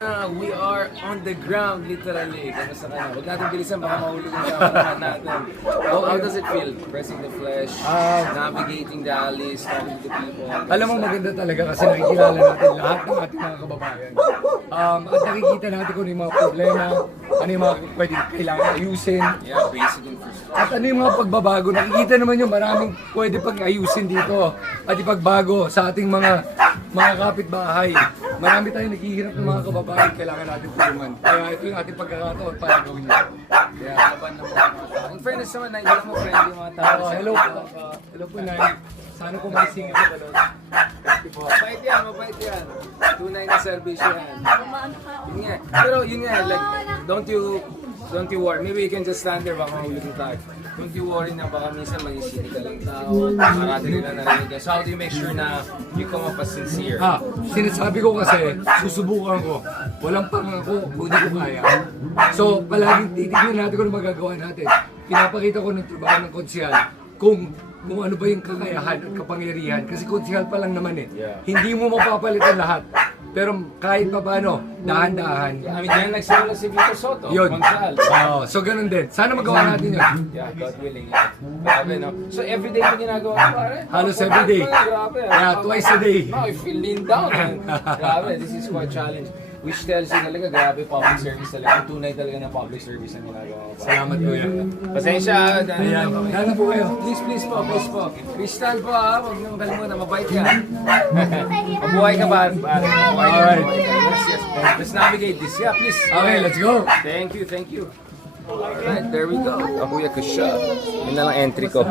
We are on the ground, literally. Kamusta ka na? Huwag natin bilisan, baka mahulog yung cameraman natin. How does it feel? Pressing the flesh, navigating the alleys, talking to people. Alam mo, maganda talaga kasi nakikilala natin lahat ng ating mga kababayan. At nakikita natin kung ano yung mga problema, ano yung mga pwedeng kailangan ayusin. Yeah, basic infrastructure. At ano yung mga pagbabago. Nakikita naman yung maraming pwede pag-ayusin dito. At ipagbago sa ating mga kapitbahay. Marami tayong naghihirap ng mga kababayan, kailangan natin tulungan. Kaya ito yung ating pagkakataon para gawin nyo. Kaya laban ng mga tao. In fairness naman, nakikita mo friendly mga tao. Hello po. Hello po, Nay. Sana po may singit sa balon. Mabait yan, mabait yan. Tunay na service yan. Yun nga. Pero yun nga, like, don't you worry. Maybe you can just stand there, baka mahulog yung tag. Don't you worry na baka minsan mag-isip ka lang tao. Marami nila narinig yan. So how do you make sure na you come up as sincere? Sinasabi ko kasi, susubukan ko. Walang pangako, kung di ko kaya. So, palaging titignan natin kung ano magagawa natin. Pinapakita ko ng trabaho ng konsyal kung ano ba yung kakayahan at kapangyarihan. Kasi konsyal pa lang naman eh. Yeah. Hindi mo mapapalitan lahat. Pero kahit pa paano, dahan-dahan. I mean, yan nagsimula si Vito Soto. Yun. Consal. So ganun din. Sana magawa natin yun. Yeah, God willing. Yeah. Grabe, no? So everyday mo ginagawa mo, pare? Halos everyday. Grabe. Yeah, twice a day. No, I feel lean down. Grabe, this is quite challenge. Which tells you talaga, grabe public service talaga. Ang tunay talaga na public service ang ginagawa mo. Salamat kuya. Pasensya. Ayan, dala po kayo. Please po. Crystal po ha, huwag niyong kalimutan, mabait ka. Mabuhay ka ba? Alright. Yes. Let's navigate this. Yeah, please. Okay, let's go. Thank you. Alright, there we go. Kakuya ko siya. Yun na lang entry ko.